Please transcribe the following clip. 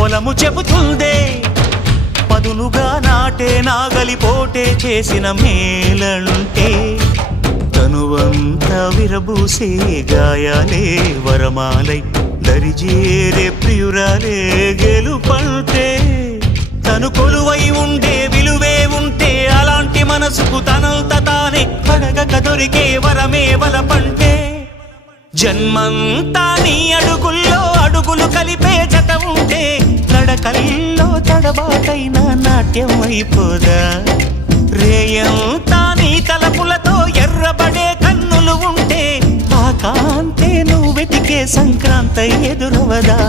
పొలము చెబుతుందే పదునుగా నాటే నాగలి పోటే చేసిన మేలంటే తనువంతా విరబూసే గాయాలే వరమాలై దరిజేరే ప్రియురాలే గెలుపంటే తను కొలువై ఉండే విలువే ఉంటే అలాంటి మనసుకు తనంత తానే అడగక దొరికే వరమే వలపంటే జన్మంతా నీ అడుగుల్లో అడుగులు కలిపే జత ఉంటే నడకల్లో తడబాటైన నాట్యం అయిపోదా రేయంతా నీ తలపులతో ఎర్రబడే కన్నులు ఉంటే ఆ కాంతే నువ్వు వెతికే సంక్రాంతి ఎదురవదా